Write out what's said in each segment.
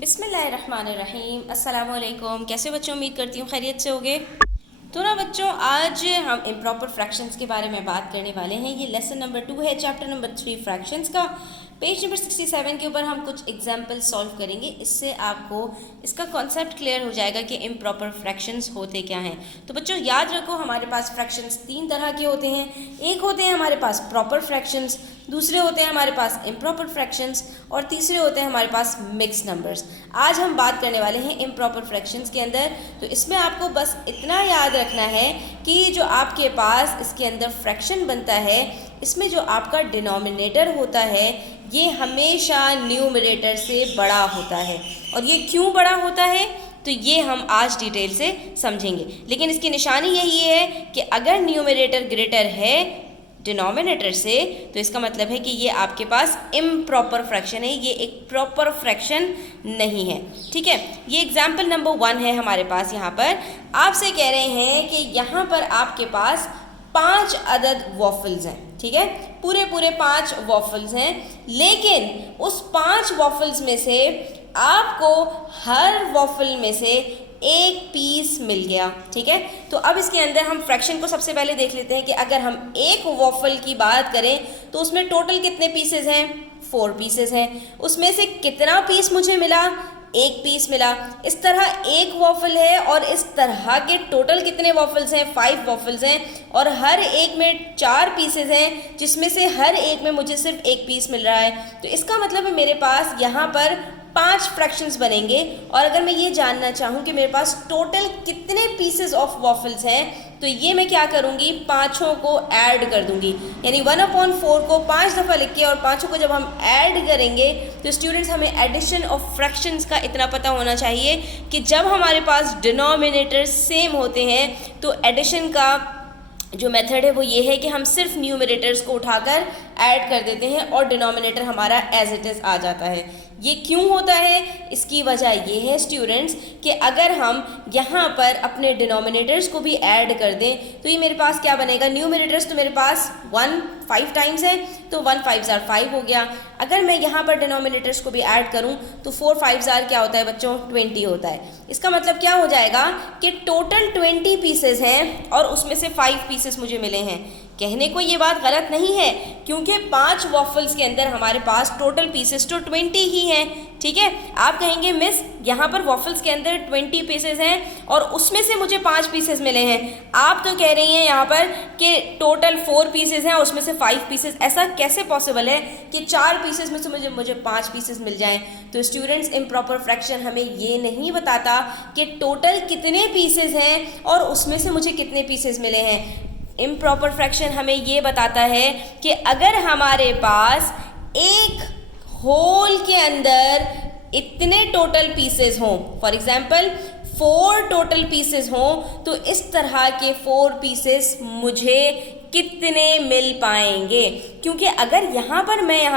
बिस्मिल्लाहिर्रहमानिर्रहीम। अस्सलाम वालेकुम। कैसे बच्चों, उम्मीद करती हूँ खैरियत से होगे। तो ना बच्चों, आज हम इम्प्रॉपर फ्रैक्शंस के बारे में बात करने वाले हैं। ये लेसन नंबर 2 है, चैप्टर नंबर 3 फ्रैक्शंस का। पेज नंबर 67 के ऊपर हम कुछ एग्जाम्पल सॉल्व करेंगे। इससे आपको इसका कॉन्सेप्ट क्लियर हो जाएगा कि इम्प्रॉपर फ्रैक्शंस होते क्या हैं। तो बच्चों याद रखो, हमारे पास फ्रैक्शंस 3 तरह के होते हैं। एक होते हैं हमारे पास प्रॉपर फ्रैक्शंस, दूसरे होते हैं हमारे पास इम्प्रॉपर फ्रैक्शंस, और तीसरे होते हैं हमारे पास मिक्स नंबर्स। आज हम बात करने वाले हैं इम्प्रॉपर फ्रैक्शंस के अंदर। तो इसमें आपको बस इतना याद रखना है कि जो आपके पास इसके अंदर फ्रैक्शन बनता है, इसमें जो आपका डिनोमिनेटर होता है ये हमेशा न्यूमरेटर से बड़ा होता है। और ये क्यों बड़ा होता है तो ये हम आज डिटेल से समझेंगे। लेकिन इसकी निशानी यही है कि अगर न्यूमरेटर ग्रेटर है डिनोमिनेटर से, तो इसका मतलब है कि ये आपके पास इम्प्रॉपर फ्रैक्शन है, ये एक प्रॉपर फ्रैक्शन नहीं है। ठीक है, ये एग्जाम्पल नंबर 1 है हमारे पास। यहाँ पर आपसे कह रहे हैं कि यहाँ पर आपके पास 5 अदद वॉफल्स हैं। ठीक है, पूरे 5 वॉफल्स हैं, लेकिन उस 5 वॉफल्स में से आपको हर वॉफल में से एक पीस मिल गया। ठीक है, तो अब इसके अंदर हम फ्रैक्शन को सबसे पहले देख लेते हैं कि अगर हम एक वॉफल की बात करें तो उसमें टोटल कितने पीसेस हैं, 4 पीसेस हैं। उसमें से कितना पीस मुझे मिला, एक पीस मिला। इस तरह एक वॉफल है और इस तरह के टोटल कितने वॉफल्स हैं, 5 वॉफल्स हैं, और हर एक में 4 पीसेस हैं, जिसमें से हर एक में मुझे सिर्फ एक पीस मिल रहा है। तो इसका मतलब है मेरे पास यहाँ पर 5 फ्रैक्शंस बनेंगे। और अगर मैं ये जानना चाहूँ कि मेरे पास टोटल कितने पीसेस ऑफ वॉफल्स हैं, तो ये मैं क्या करूँगी, पाँचों को ऐड कर दूँगी। यानी 1/4 को 5 दफ़ा लिख के और पाँचों को जब हम ऐड करेंगे तो स्टूडेंट्स हमें एडिशन ऑफ फ्रैक्शंस का इतना पता होना चाहिए कि जब हमारे पास डिनोमिनेटर सेम होते हैं तो एडिशन का जो मेथड है वो ये है कि हम सिर्फ न्यूमरेटर्स को उठाकर ऐड कर देते हैं और डिनोमिनेटर हमारा एज इट इज़ आ जाता है। ये क्यों होता है, इसकी वजह ये है स्टूडेंट्स कि अगर हम यहाँ पर अपने डिनोमिनेटर्स को भी ऐड कर दें तो ये मेरे पास क्या बनेगा, न्यूमरेटर्स तो मेरे पास 1 5 टाइम्स है, तो 1 5 ज़ार 5 हो गया। अगर मैं यहाँ पर डिनोमिनेटर्स को भी ऐड करूँ तो 4 5 ज़ार क्या होता है बच्चों, 20 होता है। इसका मतलब क्या हो जाएगा कि टोटल 20 पीसेस हैं और उसमें से 5 पीसेस मुझे मिले हैं। कहने को ये बात गलत नहीं है, क्योंकि 5 वॉफल्स के अंदर हमारे पास टोटल पीसेस तो 20 ही हैं। ठीक है, आप कहेंगे मिस यहाँ पर वॉफल्स के अंदर 20 पीसेस हैं और उसमें से मुझे 5 पीसेस मिले हैं। आप तो कह रही हैं यहाँ पर कि टोटल 4 पीसेस हैं और उसमें से 5 पीसेस। ऐसा कैसे पॉसिबल है कि 4 पीसेस में से मुझे 5 पीसेस मिल जाएं। तो स्टूडेंट्स, इम्प्रॉपर फ्रैक्शन हमें ये नहीं बताता कि टोटल कितने पीसेस हैं और उसमें से मुझे कितने पीसेस मिले हैं। इम्प्रॉपर फ्रैक्शन हमें ये बताता है कि अगर हमारे पास एक होल के अंदर इतने टोटल पीसेस हों, फॉर एग्जाम्पल 4 टोटल पीसेस हों, तो इस तरह के 4 पीसेस मुझे कितने मिल पाएंगे। क्योंकि अगर यहाँ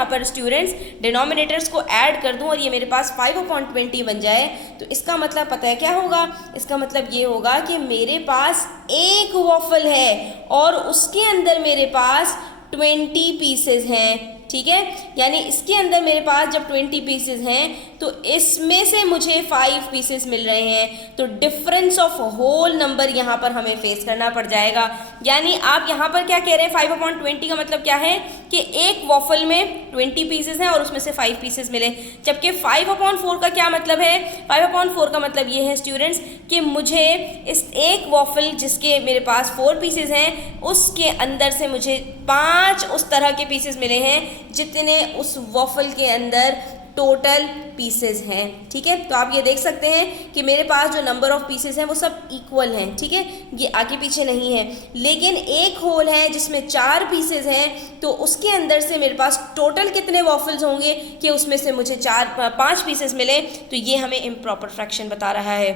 पर स्टूडेंट्स डिनोमिनेटर्स को ऐड कर दूं और ये मेरे पास 5/20 बन जाए, तो इसका मतलब पता है क्या होगा, इसका मतलब ये होगा कि मेरे पास एक वॉफल है और उसके अंदर मेरे पास 20 पीसेस हैं। ठीक है, यानी इसके अंदर मेरे पास जब 20 पीसेस हैं तो इसमें से मुझे 5 पीसेस मिल रहे हैं। तो डिफरेंस ऑफ होल नंबर यहाँ पर हमें फेस करना पड़ जाएगा। यानी आप यहाँ पर क्या कह रहे हैं, 5/20 का मतलब क्या है कि एक वॉफल में 20 पीसेस हैं और उसमें से 5 पीसेस मिले। जबकि 5/4 का क्या मतलब है, 5/4 का मतलब ये है स्टूडेंट्स कि मुझे इस एक वॉफल जिसके मेरे पास 4 पीसेस हैं उसके अंदर से मुझे 5 उस तरह के पीसेस मिले हैं जितने उस वॉफल के अंदर टोटल पीसेस हैं। ठीक है, तो आप ये देख सकते हैं कि मेरे पास जो नंबर ऑफ पीसेस हैं वो सब इक्वल हैं। ठीक है, ये आगे पीछे नहीं है, लेकिन एक होल है जिसमें 4 पीसेस हैं, तो उसके अंदर से मेरे पास टोटल कितने वॉफल्स होंगे कि उसमें से मुझे 5 पीसेस मिले। तो ये हमें इम्प्रॉपर फ्रैक्शन बता रहा है।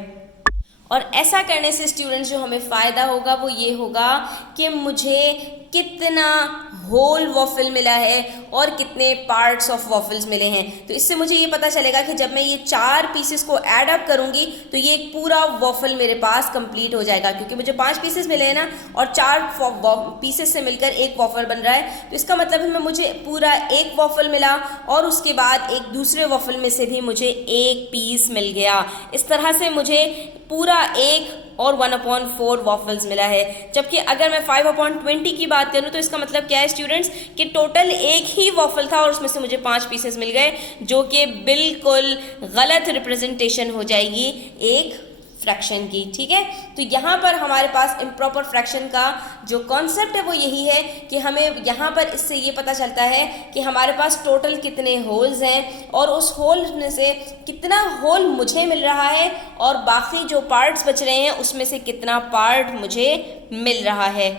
और ऐसा करने से स्टूडेंट्स जो हमें फ़ायदा होगा वो ये होगा कि मुझे कितना होल वॉफल मिला है और कितने पार्ट्स ऑफ वॉफल्स मिले हैं। तो इससे मुझे ये पता चलेगा कि जब मैं ये 4 पीसेस को ऐड अप करूंगी तो ये एक पूरा वॉफल मेरे पास कंप्लीट हो जाएगा, क्योंकि मुझे 5 पीसेस मिले हैं ना, और 4 पीसेस से मिलकर एक वॉफल बन रहा है। तो इसका मतलब है मुझे पूरा एक वॉफल मिला और उसके बाद एक दूसरे वॉफल में से भी मुझे एक पीस मिल गया। इस तरह से मुझे पूरा एक और 1/4 वॉफल्स मिला है। जबकि अगर मैं 5/20 की बात करूं तो इसका मतलब क्या है स्टूडेंट्स कि टोटल एक ही वॉफल था और उसमें से मुझे 5 पीसेस मिल गए, जो कि बिल्कुल गलत रिप्रेजेंटेशन हो जाएगी एक फ्रैक्शन की। ठीक है, तो यहाँ पर हमारे पास इम्प्रॉपर फ्रैक्शन का जो कॉन्सेप्ट है वो यही है कि हमें यहाँ पर इससे ये पता चलता है कि हमारे पास टोटल कितने होल्स हैं और उस होल में से कितना होल मुझे मिल रहा है और बाकी जो पार्ट्स बच रहे हैं उसमें से कितना पार्ट मुझे मिल रहा है।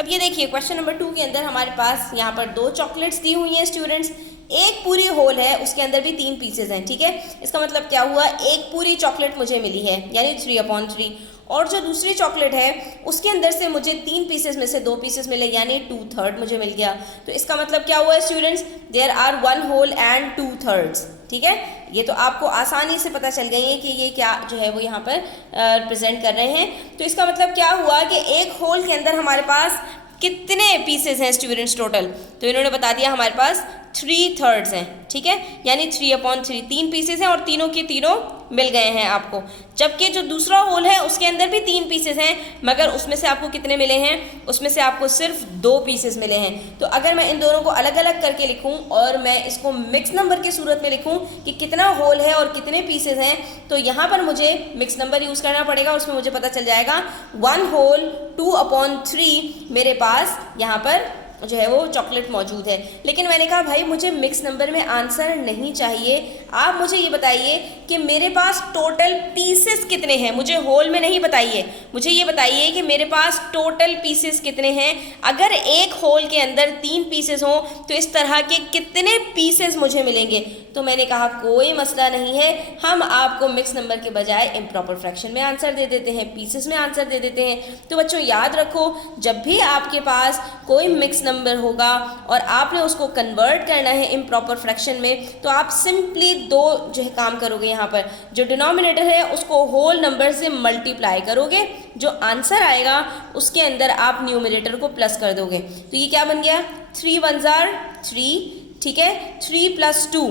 अब ये देखिए क्वेश्चन नंबर 2 के अंदर हमारे पास यहाँ पर 2 चॉकलेट्स दी हुई हैं स्टूडेंट्स। एक पूरी होल है, उसके अंदर भी 3 पीसेज हैं। ठीक है, इसका मतलब क्या हुआ, एक पूरी चॉकलेट मुझे मिली है यानी 3/3, और जो दूसरी चॉकलेट है उसके अंदर से मुझे 3 पीसेस में से 2 पीसेस मिले यानी 2/3 मुझे मिल गया। तो इसका मतलब क्या हुआ students, there are 1 whole and 2/3। ठीक है, ये तो आपको आसानी से पता चल गई है कि ये क्या जो है वो यहाँ पर रिप्रेजेंट कर रहे हैं। तो इसका मतलब क्या हुआ कि एक होल के अंदर हमारे पास कितने पीसेस हैं स्टूडेंट्स टोटल, तो इन्होंने बता दिया हमारे पास 3/3 हैं। ठीक है, यानी 3/3 3 पीसेस हैं और तीनों के तीनों मिल गए हैं आपको। जबकि जो दूसरा होल है उसके अंदर भी 3 पीसेस हैं, मगर उसमें से आपको कितने मिले हैं, उसमें से आपको सिर्फ 2 पीसेस मिले हैं। तो अगर मैं इन दोनों को अलग अलग करके लिखूं और मैं इसको मिक्स नंबर की सूरत में लिखूं कि कितना होल है और कितने पीसेस हैं, तो यहाँ पर मुझे मिक्स नंबर यूज़ करना पड़ेगा। उसमें मुझे पता चल जाएगा 1 होल 2/3 मेरे पास यहाँ पर जो है वो चॉकलेट मौजूद है। लेकिन मैंने कहा भाई मुझे मिक्स नंबर में आंसर नहीं चाहिए, आप मुझे ये बताइए कि मेरे पास टोटल पीसेस कितने हैं। मुझे होल में नहीं बताइए, मुझे ये बताइए कि मेरे पास टोटल पीसेस कितने हैं। अगर एक होल के अंदर 3 पीसेस हों तो इस तरह के कितने पीसेस मुझे मिलेंगे। तो मैंने कहा कोई मसला नहीं है, हम आपको मिक्स नंबर के बजाय इम्प्रॉपर फ्रैक्शन में आंसर दे देते हैं, पीसेस में आंसर दे देते हैं। तो बच्चों याद रखो, जब भी आपके पास कोई मिक्स नंबर होगा और आपने उसको कन्वर्ट करना है इम्प्रॉपर फ्रैक्शन में, तो आप सिंपली 2 जो है काम करोगे। यहाँ पर जो डिनोमिनेटर है उसको होल नंबर से मल्टीप्लाई करोगे, जो आंसर आएगा उसके अंदर आप न्यूमरेटर को प्लस कर दोगे। तो ये क्या बन गया, 3 1 3। ठीक है, 3 + 2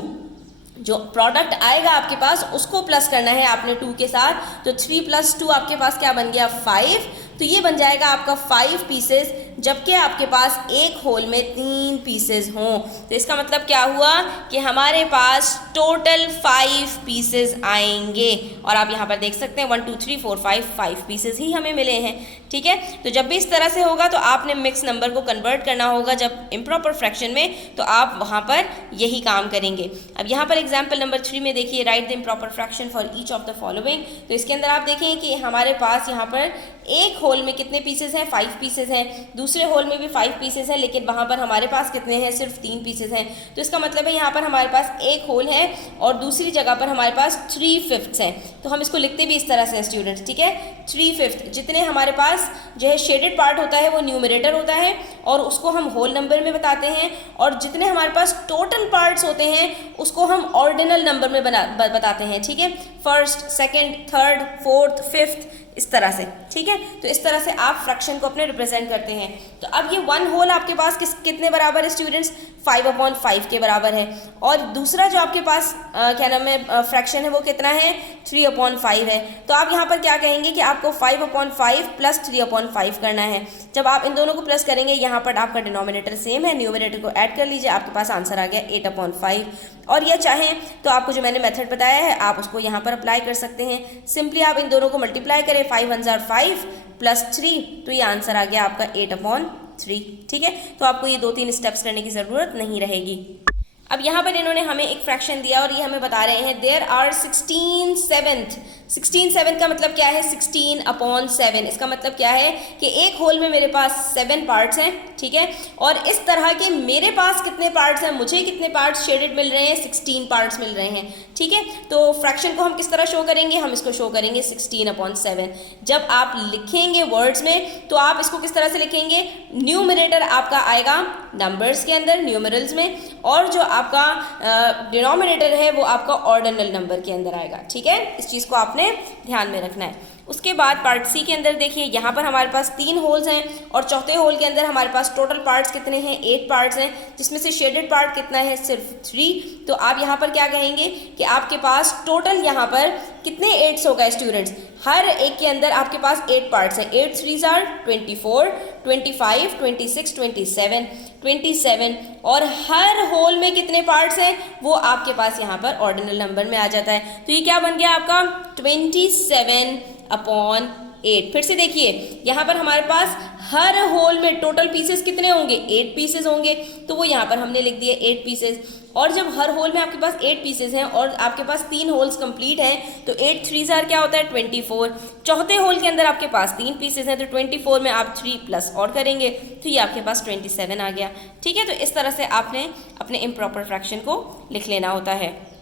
जो प्रोडक्ट आएगा आपके पास उसको प्लस करना है आपने 2 के साथ। तो 3 + 2 आपके पास क्या बन गया, 5। तो ये बन जाएगा आपका 5 पीसेस, जबकि आपके पास एक होल में 3 पीसेस हों। तो इसका मतलब क्या हुआ कि हमारे पास टोटल 5 पीसेस आएंगे। और आप यहाँ पर देख सकते हैं 1 2 3 4 5 पीसेस ही हमें मिले हैं। ठीक है, तो जब भी इस तरह से होगा तो आपने मिक्स नंबर को कन्वर्ट करना होगा जब इम्प्रॉपर फ्रैक्शन में, तो आप वहाँ पर यही काम करेंगे। अब यहाँ पर एग्जाम्पल नंबर 3 में देखिए, right the improper fraction for each of the following. तो इसके अंदर आप देखेंगे कि हमारे पास यहाँ पर एक होल में कितने पीसेस हैं, 5 पीसेस हैं, दूसरे होल में भी 5 पीसेस हैं, लेकिन वहाँ पर हमारे पास कितने हैं, सिर्फ 3 पीसेस हैं। तो इसका मतलब है यहाँ पर हमारे पास एक होल है और दूसरी जगह पर हमारे पास 3/5 हैं। तो हम इसको लिखते भी इस तरह से स्टूडेंट्स। ठीक है, 3/5 जितने हमारे पास जो है शेडेड पार्ट होता है वो न्यूमरेटर होता है और उसको हम होल नंबर में बताते हैं, और जितने हमारे पास टोटल पार्ट्स होते हैं उसको हम ऑर्डिनल नंबर में बताते हैं। ठीक है, 1st 2nd 3rd 4th 5th इस तरह से। ठीक है, तो इस तरह से आप फ्रैक्शन को अपने रिप्रेजेंट करते हैं। तो अब ये 1 होल आपके पास कितने बराबर है स्टूडेंट्स, 5/5 के बराबर है, और दूसरा जो आपके पास क्या नाम है फ्रैक्शन है वो कितना है, 3/5 है। तो आप यहाँ पर क्या कहेंगे कि आपको 5/5 + 3/5 करना है। जब आप इन दोनों को प्लस करेंगे, यहाँ पर आपका डिनोमिनेटर सेम है, न्यूमरेटर को ऐड कर लीजिए, आपके पास आंसर आ गया 8/5। और यह चाहें तो आपको जो मैंने मेथड बताया है आप उसको यहाँ पर अप्लाई कर सकते हैं। सिंपली आप इन दोनों को मल्टीप्लाई करें, 5 1 5 + 3, तो ये आंसर आ गया आपका 8/3। ठीक है, तो आपको ये 2-3 स्टेप्स करने की ज़रूरत नहीं रहेगी। अब यहाँ पर इन्होंने हमें एक फ्रैक्शन दिया और ये हमें बता रहे हैं देयर आर 16/7 16 7 का मतलब क्या है 16/7। इसका मतलब क्या है कि एक होल में मेरे पास 7 पार्ट्स हैं, ठीक है, और इस तरह के मेरे पास कितने पार्ट्स हैं, मुझे कितने पार्ट्स शेडेड मिल रहे हैं, 16 पार्ट्स मिल रहे हैं, ठीक है। तो फ्रैक्शन को हम किस तरह शो करेंगे, हम इसको शो करेंगे 16/7। जब आप लिखेंगे वर्ड्स में तो आप इसको किस तरह से लिखेंगे, न्यूमरेटर आपका आएगा नंबर्स के अंदर, न्यूमरल्स में, और जो आपका डिनोमिनेटर है वो आपका ऑर्डिनल नंबर के अंदर आएगा, ठीक है। इस चीज़ को आपने ध्यान में रखना है। उसके बाद पार्ट सी के अंदर देखिए, यहाँ पर हमारे पास 3 होल्स हैं और चौथे होल के अंदर हमारे पास टोटल पार्ट्स कितने हैं, 8 पार्ट्स हैं, जिसमें से शेडेड पार्ट कितना है, सिर्फ 3। तो आप यहाँ पर क्या कहेंगे कि आपके पास टोटल यहाँ पर कितने 8s होगा स्टूडेंट्स, हर एक के अंदर आपके पास 8 पार्ट्स हैं। 8 3s आर 24, 25, 26, 27 और हर होल में कितने पार्ट्स हैं वो आपके पास यहाँ पर ऑर्डिनल नंबर में आ जाता है। तो ये क्या बन गया आपका 27/8। फिर से देखिए, यहाँ पर हमारे पास हर होल में टोटल पीसेस कितने होंगे, 8 पीसेस होंगे, तो वो यहाँ पर हमने लिख दिए 8 पीसेस। और जब हर होल में आपके पास 8 पीसेस हैं और आपके पास 3 होल्स कंप्लीट हैं तो 8 3s आर क्या होता है 24। चौथे होल के अंदर आपके पास 3 पीसेस हैं तो 24 में आप 3 प्लस और करेंगे तो ये आपके पास 27 आ गया, ठीक है। तो इस तरह से आपने अपने इम्प्रॉपर फ्रैक्शन को लिख लेना होता है।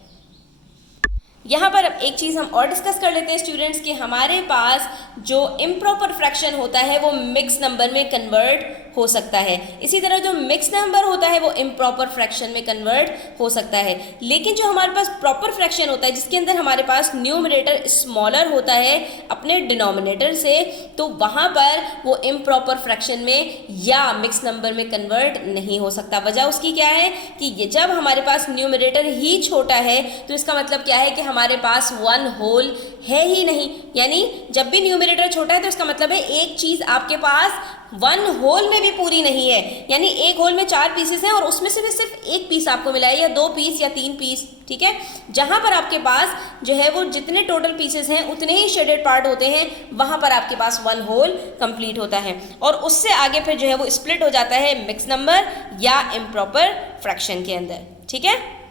यहाँ पर अब एक चीज़ हम और डिस्कस कर लेते हैं स्टूडेंट्स कि हमारे पास जो इम्प्रॉपर फ्रैक्शन होता है वो मिक्स नंबर में कन्वर्ट हो सकता है, इसी तरह जो मिक्स नंबर होता है वो इम्प्रॉपर फ्रैक्शन में कन्वर्ट हो सकता है। लेकिन जो हमारे पास प्रॉपर फ्रैक्शन होता है जिसके अंदर हमारे पास न्यूमरेटर स्मॉलर होता है अपने डिनोमिनेटर से, तो वहाँ पर वो इम्प्रॉपर फ्रैक्शन में या मिक्स नंबर में कन्वर्ट नहीं हो सकता। वजह उसकी क्या है कि ये जब हमारे पास न्यूमरेटर ही छोटा है तो इसका मतलब क्या है कि हमारे पास 1 होल है ही नहीं, यानी जब भी न्यूमरेटर छोटा है तो इसका मतलब है एक चीज़ आपके पास 1 होल में भी पूरी नहीं है, यानी एक होल में 4 पीसेस हैं और उसमें से भी सिर्फ 1 पीस आपको मिला है या 2 पीस या 3 पीस, ठीक है। जहां पर आपके पास जो है वो जितने टोटल पीसेस हैं उतने ही शेडेड पार्ट होते हैं, वहां पर आपके पास 1 होल कंप्लीट होता है और उससे आगे फिर जो है वो स्प्लिट हो जाता है मिक्स नंबर या इम्प्रॉपर फ्रैक्शन के अंदर, ठीक है।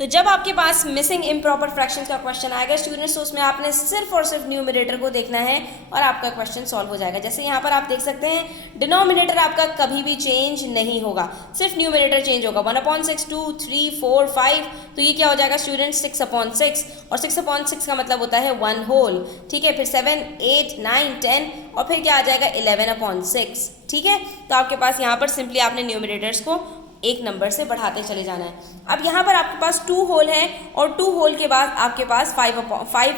तो जब आपके पास मिसिंग इम्प्रॉपर फ्रैक्शंस का क्वेश्चन आएगा स्टूडेंट्स तो उसमें आपने सिर्फ और सिर्फ न्यूमरेटर को देखना है और आपका क्वेश्चन सॉल्व हो जाएगा। जैसे यहाँ पर आप देख सकते हैं डिनोमिनेटर आपका कभी भी चेंज नहीं होगा, सिर्फ न्यूमरेटर चेंज होगा। 1/6, 2, 3, 4, 5, तो ये क्या हो जाएगा स्टूडेंट्स 6/6 और 6/6 का मतलब होता है 1 होल, ठीक है। फिर 7, 8, 9, 10 और फिर क्या आ जाएगा 11/6, ठीक है। तो आपके पास यहाँ पर सिंपली आपने न्यूमरेटर्स को एक नंबर से बढ़ाते चले जाना है। अब यहाँ पर आपके पास 2 होल है और 2 होल के बाद आपके पास 5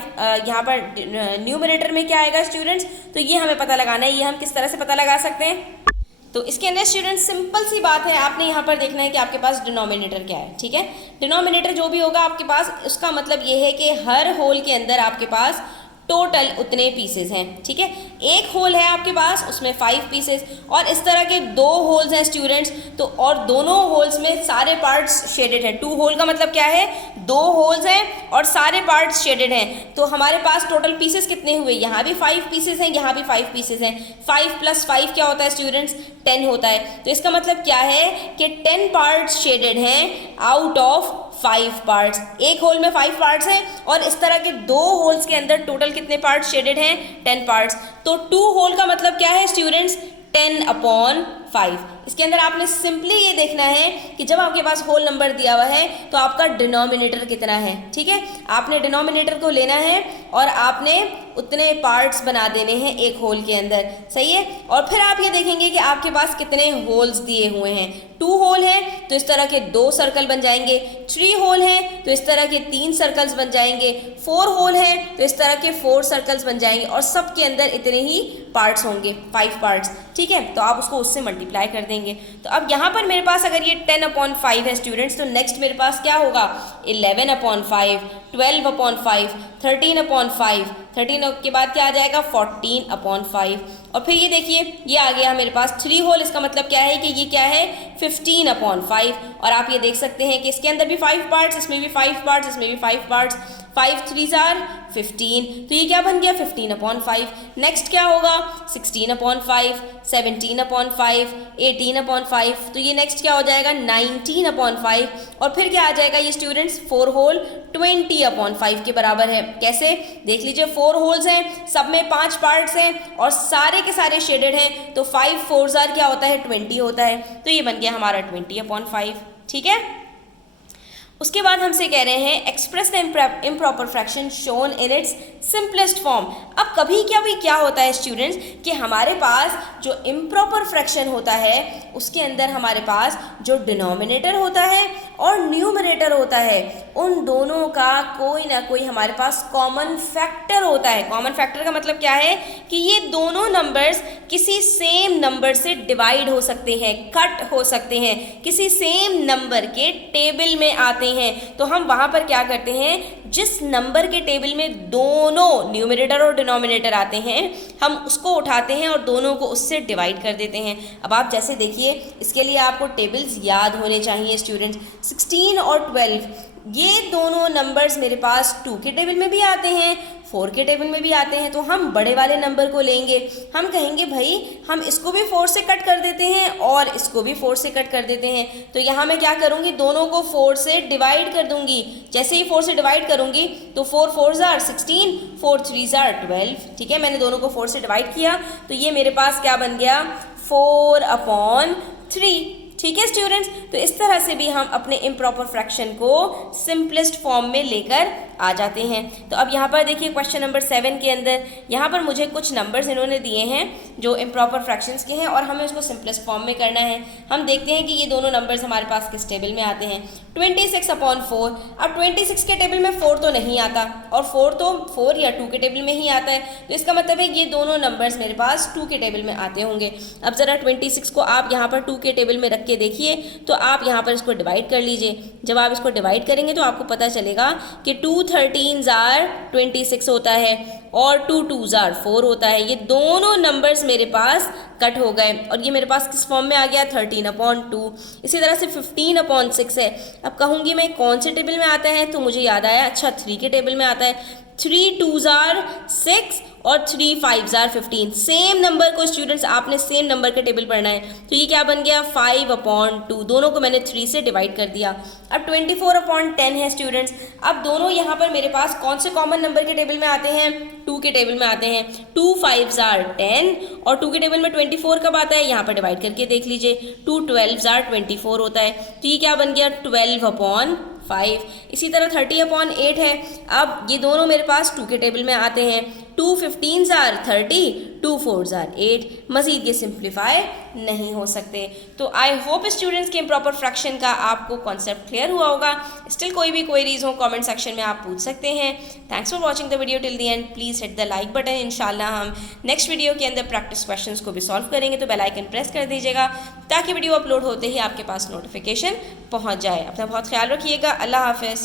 यहाँ पर न्यूमरेटर में क्या आएगा स्टूडेंट्स, तो ये हमें पता लगाना है। ये हम किस तरह से पता लगा सकते हैं, तो इसके अंदर स्टूडेंट्स सिंपल सी बात है, आपने यहाँ पर देखना है कि आपके पास डिनोमिनेटर क्या है, ठीक है। डिनोमिनेटर जो भी होगा आपके पास उसका मतलब ये है कि हर होल के अंदर आपके पास टोटल उतने पीसेस हैं, ठीक है। एक होल है आपके पास उसमें 5 पीसेस और इस तरह के 2 होल्स हैं स्टूडेंट्स, तो और दोनों होल्स में सारे पार्ट्स शेडेड हैं। 2 होल का मतलब क्या है 2 होल्स हैं और सारे पार्ट्स शेडेड हैं, तो हमारे पास टोटल पीसेस कितने हुए, यहाँ भी 5 पीसेस हैं, यहाँ भी 5 पीसेस हैं। 5 + 5 क्या होता है स्टूडेंट्स 10 होता है। तो इसका मतलब क्या है कि 10 पार्ट्स शेडेड हैं आउट ऑफ 5 पार्ट्स। एक होल में 5 पार्ट्स हैं और इस तरह के 2 होल्स के अंदर टोटल कितने पार्ट्स शेडेड हैं 10 पार्ट्स। तो 2 होल का मतलब क्या है स्टूडेंट्स 10/5। इसके अंदर आपने सिंपली ये देखना है कि जब आपके पास होल नंबर दिया हुआ है तो आपका डिनोमिनेटर कितना है, ठीक है। आपने डिनोमिनेटर को लेना है और आपने उतने पार्ट्स बना देने हैं एक होल के अंदर, सही है। और फिर आप ये देखेंगे कि आपके पास कितने होल्स दिए हुए हैं। 2 होल है तो इस तरह के 2 सर्कल बन जाएंगे, 3 होल है तो इस तरह के 3 सर्कल्स बन जाएंगे, 4 होल है तो इस तरह के 4 सर्कल्स बन जाएंगे और सब के अंदर इतने ही पार्ट्स होंगे 5 पार्ट्स, ठीक है। तो आप उसको उससे मल्टीप्लाई कर देंगे। तो अब यहाँ पर मेरे पास अगर ये 10/5 है स्टूडेंट्स तो नेक्स्ट मेरे पास क्या होगा 11/5, 12/5, 13/5, 13 के बाद क्या आ जाएगा 14/5। और फिर ये देखिए ये आ गया मेरे पास 3 होल, इसका मतलब क्या है कि ये क्या है 15/5। और आप ये देख सकते हैं कि इसके अंदर भी 5 पार्ट्स, इसमें भी 5 पार्ट्स, इसमें भी 5 पार्ट्स, 5 3s are 15, तो ये क्या बन गया 15/5। नेक्स्ट क्या होगा 16/5, 17/5, 18/5, तो ये नेक्स्ट क्या हो जाएगा 19/5। और फिर क्या आ जाएगा ये स्टूडेंट्स 4 होल 20/5 के बराबर है। कैसे देख लीजिए 4 होल्स हैं, सब में 5 पार्ट्स हैं और सारे के सारे शेडेड हैं, तो 5 4s are क्या होता है 20 होता है, तो ये बन गया हमारा 20/5। ठीक है, उसके बाद हमसे कह रहे हैं express the improper fraction shown in its simplest form. अब कभी क्या होता है स्टूडेंट्स कि हमारे पास जो इम्प्रॉपर फ्रैक्शन होता है उसके अंदर हमारे पास जो डिनोमिनेटर होता है और न्यूमरेटर होता है, उन दोनों का कोई ना कोई हमारे पास कॉमन फैक्टर होता है। कॉमन फैक्टर का मतलब क्या है कि ये दोनों नंबर्स किसी सेम नंबर से डिवाइड हो सकते हैं, कट हो सकते हैं, किसी सेम नंबर के टेबल में आते हैं। तो हम वहाँ पर क्या करते हैं, जिस नंबर के टेबल में दोनों न्यूमरेटर और डिनोमिनेटर आते हैं हम उसको उठाते हैं और दोनों को उससे डिवाइड कर देते हैं। अब आप जैसे देखिए इसके लिए आपको टेबल्स याद होने चाहिए स्टूडेंट्स। 16 और 12 ये दोनों नंबर्स मेरे पास 2 के टेबल में भी आते हैं, 4 के टेबल में भी आते हैं। तो हम बड़े वाले नंबर को लेंगे, हम कहेंगे भाई हम इसको भी 4 से कट कर देते हैं और इसको भी 4 से कट कर देते हैं। तो यहाँ मैं क्या करूँगी, दोनों को 4 से डिवाइड कर दूंगी। जैसे ही 4 से डिवाइड करूँगी तो 4 4s are 16, 4 3s are 12। ठीक है, मैंने दोनों को 4 से डिवाइड किया तो ये मेरे पास क्या बन गया 4/3। ठीक है स्टूडेंट्स, तो इस तरह से भी हम अपने इम्प्रॉपर फ्रैक्शन को सिंपलेस्ट फॉर्म में लेकर आ जाते हैं। तो अब यहाँ पर देखिए क्वेश्चन नंबर 7 के अंदर यहाँ पर मुझे कुछ नंबर्स इन्होंने दिए हैं जो इम्प्रॉपर फ्रैक्शंस के हैं और हमें उसको सिंपलेस्ट फॉर्म में करना है। हम देखते हैं कि ये दोनों नंबर्स हमारे पास किस टेबल में आते हैं। 26/4। अब 26 के टेबल में 4 तो नहीं आता और 4 तो 4 या 2 के टेबल में ही आता है, तो इसका मतलब है ये दोनों नंबर्स मेरे पास 2 के टेबल में आते होंगे। अब ज़रा 26 को आप यहाँ पर 2 के टेबल में रख के देखिए तो आप यहाँ पर इसको डिवाइड कर लीजिए। जब आप इसको डिवाइड करेंगे तो आपको पता चलेगा कि 2 13s are 26 होता है और 2 2s are 4 होता है। ये दोनों नंबर्स मेरे पास कट हो गए और ये मेरे पास किस फॉर्म में आ गया 13/2। इसी तरह से 15/6 है। अब कहूँगी मैं कौन से टेबल में आता है तो मुझे याद आया, अच्छा 3 के टेबल में आता है। 3 2s are 6 और 3 5s are 15। सेम नंबर को स्टूडेंट्स आपने सेम नंबर के टेबल पढ़ना है, तो ये क्या बन गया 5/2। दोनों को मैंने 3 से डिवाइड कर दिया। अब 24/10 है स्टूडेंट्स। अब दोनों यहाँ पर मेरे पास कौन से कॉमन नंबर के टेबल में आते हैं, 2 के टेबल में आते हैं। 2 5s are 10 और 2 के टेबल में 24 कब आता है, यहाँ पर डिवाइड करके देख लीजिए। 2 12s are 24 होता है, तो ये क्या बन गया 12/5। इसी तरह 30/8 है। अब ये दोनों मेरे पास 2 के टेबल में आते हैं। 2 15s are 30, 2 4s are 8। मजीद ये सिंप्लीफाई नहीं हो सकते। तो आई होप स्टूडेंट्स के इम्प्रॉपर फ्रैक्शन का आपको कॉन्सेप्ट क्लियर हुआ होगा। स्टिल कोई भी क्वेरीज हो कमेंट सेक्शन में आप पूछ सकते हैं। Thanks for watching the video till the end. Please hit the like button. इंशाल्लाह हम नेक्स्ट वीडियो के अंदर प्रैक्टिस क्वेश्चंस को भी सॉल्व करेंगे, तो बेल आइकन प्रेस कर दीजिएगा ताकि वीडियो अपलोड होते ही आपके पास नोटिफिकेशन पहुँच जाए। अपना बहुत ख्याल रखिएगा। अल्लाह हाफिज़।